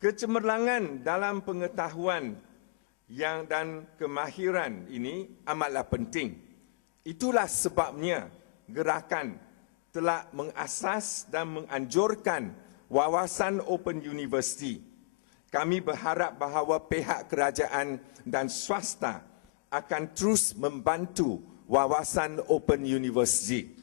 Kecemerlangan dalam pengetahuan dan kemahiran ini amatlah penting. Itulah sebabnya gerakan telah mengasas dan menganjurkan wawasan Open University. Kami berharap bahawa pihak kerajaan dan swasta akan terus membantu wawasan Open University.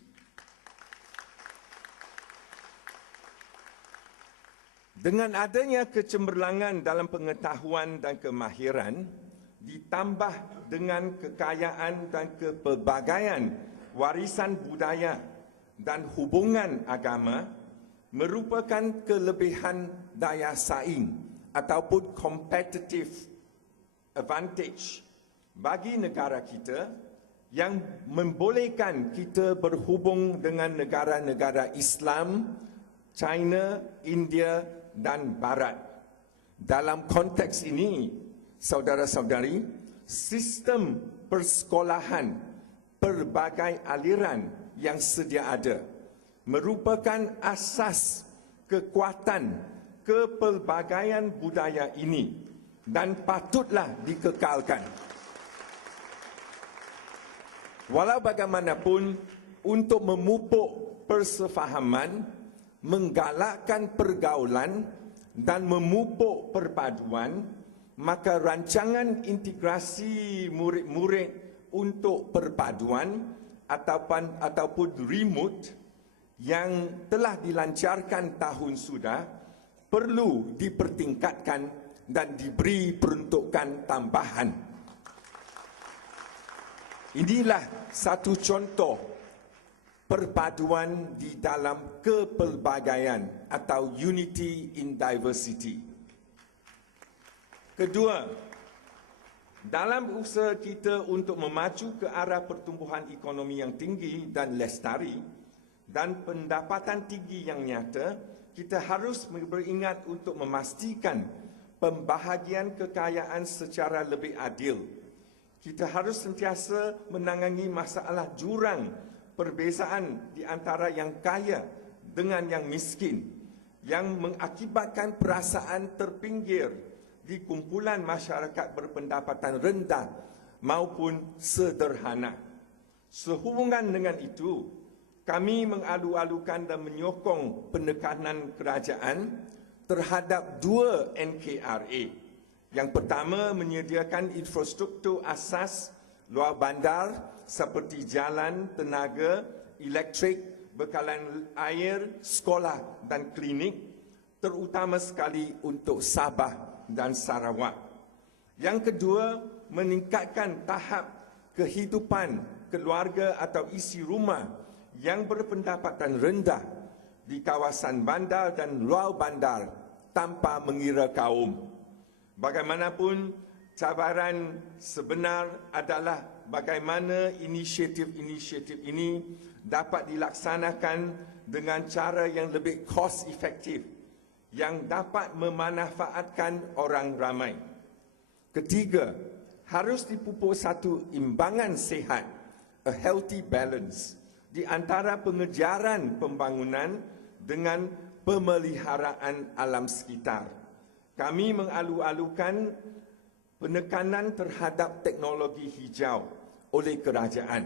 Dengan adanya kecemerlangan dalam pengetahuan dan kemahiran, ditambah dengan kekayaan dan kepelbagaian warisan budaya dan hubungan agama, merupakan kelebihan daya saing ataupun competitive advantage bagi negara kita yang membolehkan kita berhubung dengan negara-negara Islam, China, India dan Barat. Dalam konteks ini, saudara-saudari, sistem persekolahan pelbagai aliran yang sedia ada merupakan asas kekuatan kepelbagaian budaya ini dan patutlah dikekalkan. Walau bagaimanapun, untuk memupuk persefahaman, menggalakkan pergaulan dan memupuk perpaduan, maka rancangan integrasi murid-murid untuk perpaduan ataupun remote yang telah dilancarkan tahun sudah perlu dipertingkatkan dan diberi peruntukan tambahan. Inilah satu contoh perpaduan di dalam kepelbagaian atau unity in diversity. Kedua, dalam usaha kita untuk memacu ke arah pertumbuhan ekonomi yang tinggi dan lestari dan pendapatan tinggi yang nyata, kita harus beringat untuk memastikan pembahagian kekayaan secara lebih adil. Kita harus sentiasa menangani masalah jurang perbezaan di antara yang kaya dengan yang miskin yang mengakibatkan perasaan terpinggir di kumpulan masyarakat berpendapatan rendah maupun sederhana. Sehubungan dengan itu, kami mengalu-alukan dan menyokong penekanan kerajaan terhadap dua NKRA. Yang pertama, menyediakan infrastruktur asas luar bandar seperti jalan, tenaga, elektrik, bekalan air, sekolah dan klinik, terutama sekali untuk Sabah dan Sarawak. Yang kedua, meningkatkan tahap kehidupan keluarga atau isi rumah yang berpendapatan rendah di kawasan bandar dan luar bandar tanpa mengira kaum. Bagaimanapun, cabaran sebenar adalah bagaimana inisiatif-inisiatif ini dapat dilaksanakan dengan cara yang lebih cost efektif yang dapat memanfaatkan orang ramai. Ketiga, harus dipupuk satu imbangan sihat, a healthy balance, di antara pengejaran pembangunan dengan pemeliharaan alam sekitar. Kami mengalu-alukan penekanan terhadap teknologi hijau oleh kerajaan.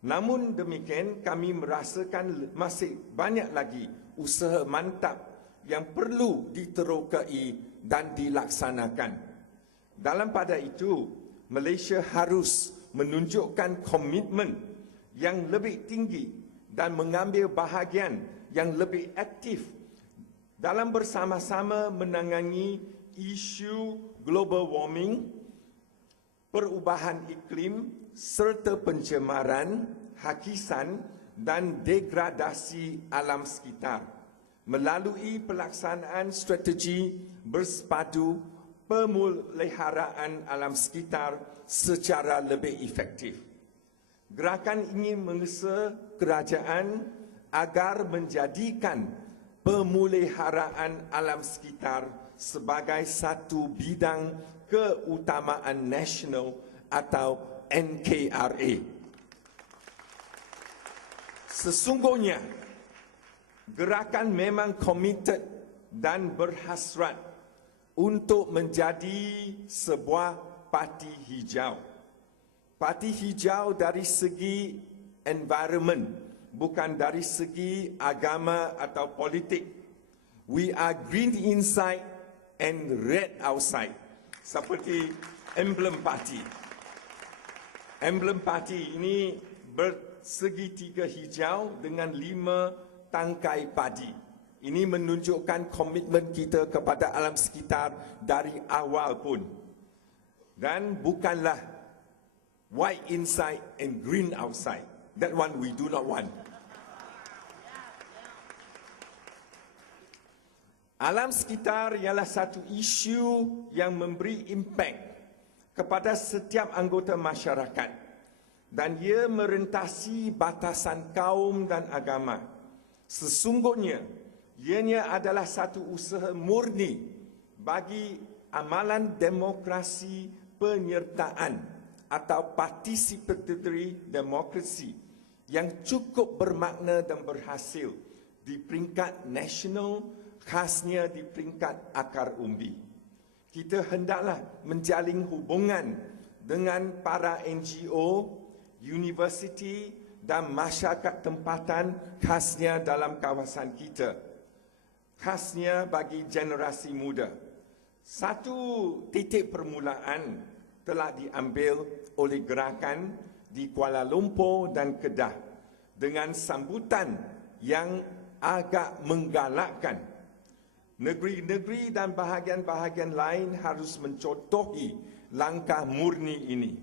Namun demikian, kami merasakan masih banyak lagi usaha mantap yang perlu diterokai dan dilaksanakan. Dalam pada itu, Malaysia harus menunjukkan komitmen yang lebih tinggi dan mengambil bahagian yang lebih aktif dalam bersama-sama menangani isu global warming, perubahan iklim serta pencemaran, hakisan dan degradasi alam sekitar melalui pelaksanaan strategi bersepadu pemeliharaan alam sekitar secara lebih efektif. Gerakan ini mengesa kerajaan agar menjadikan pemeliharaan alam sekitar sebagai satu bidang keutamaan nasional atau NKRA. Sesungguhnya, gerakan memang komited dan berhasrat untuk menjadi sebuah parti hijau. Parti hijau dari segi environment, bukan dari segi agama atau politik. We are green inside and red outside. Seperti emblem parti. Emblem parti ini bersegitiga hijau dengan 5 tangkai padi. Ini menunjukkan komitmen kita kepada alam sekitar dari awal pun. Dan bukanlah white inside and green outside. That one we do not want. Alam sekitar ialah satu isu yang memberi impak kepada setiap anggota masyarakat dan ia merentasi batasan kaum dan agama. Sesungguhnya, ianya adalah satu usaha murni bagi amalan demokrasi penyertaan atau participatory democracy yang cukup bermakna dan berhasil di peringkat nasional, khasnya di peringkat akar umbi. Kita hendaklah menjalin hubungan dengan para NGO, universiti dan masyarakat tempatan khasnya dalam kawasan kita. Khasnya bagi generasi muda. Satu titik permulaan telah diambil oleh gerakan di Kuala Lumpur dan Kedah dengan sambutan yang agak menggalakkan. Negeri-negeri dan bahagian-bahagian lain harus mencontohi langkah murni ini.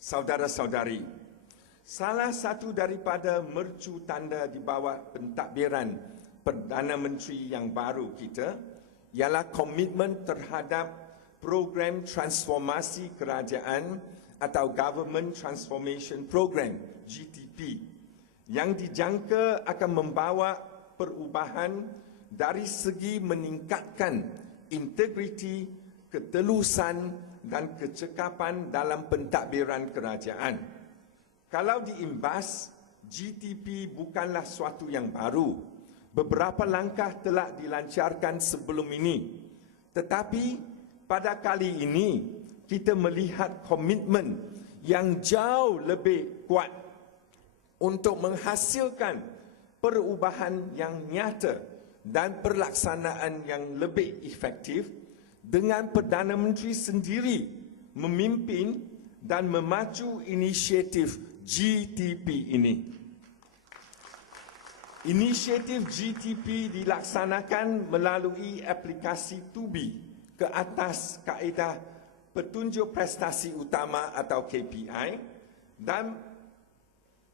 Saudara-saudari, salah satu daripada mercu tanda di bawah pentadbiran Perdana Menteri yang baru kita ialah komitmen terhadap program transformasi kerajaan atau Government Transformation Program, GTP, yang dijangka akan membawa perubahan dari segi meningkatkan integriti, ketelusan dan kecekapan dalam pentadbiran kerajaan. Kalau diimbas, GTP bukanlah suatu yang baru. Beberapa langkah telah dilancarkan sebelum ini. Tetapi pada kali ini, kita melihat komitmen yang jauh lebih kuat untuk menghasilkan perubahan yang nyata dan pelaksanaan yang lebih efektif dengan Perdana Menteri sendiri memimpin dan memacu inisiatif GTP ini. Inisiatif GTP dilaksanakan melalui aplikasi Tubi ke atas kaedah petunjuk prestasi utama atau KPI dan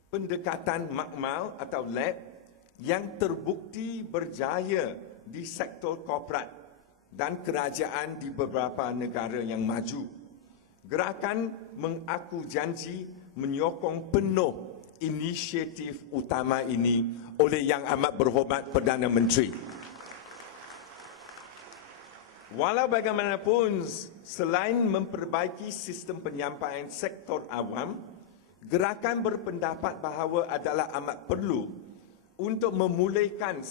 pendekatan makmal atau lab yang terbukti berjaya di sektor korporat dan kerajaan di beberapa negara yang maju. Gerakan mengaku janji menyokong penuh inisiatif utama ini oleh Yang Amat Berhormat Perdana Menteri. Walau bagaimanapun, selain memperbaiki sistem penyampaian sektor awam, gerakan berpendapat bahawa adalah amat perlu untuk memulihkan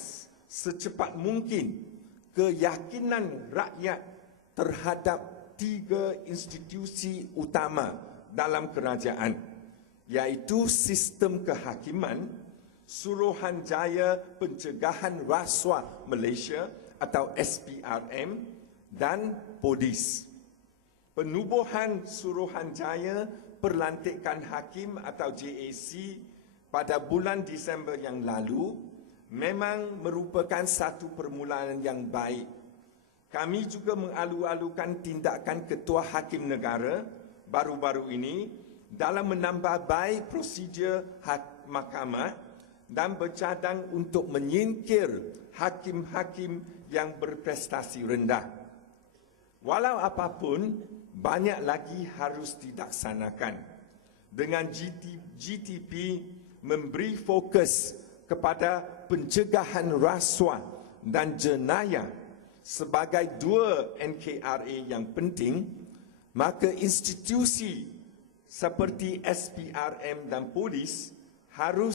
secepat mungkin keyakinan rakyat terhadap 3 institusi utama dalam kerajaan, iaitu sistem kehakiman, Suruhanjaya Pencegahan Rasuah Malaysia atau SPRM dan polis. Penubuhan Suruhanjaya Perlantikan Hakim atau JAC pada bulan Disember yang lalu memang merupakan satu permulaan yang baik. Kami juga mengalu-alukan tindakan Ketua Hakim Negara baru-baru ini dalam menambah baik prosedur mahkamah dan bercadang untuk menyingkir hakim-hakim yang berprestasi rendah. Walau apapun, banyak lagi harus dilaksanakan. Dengan GTP memberi fokus kepada pencegahan rasuah dan jenayah sebagai 2 NKRA yang penting, maka institusi seperti SPRM dan polis harus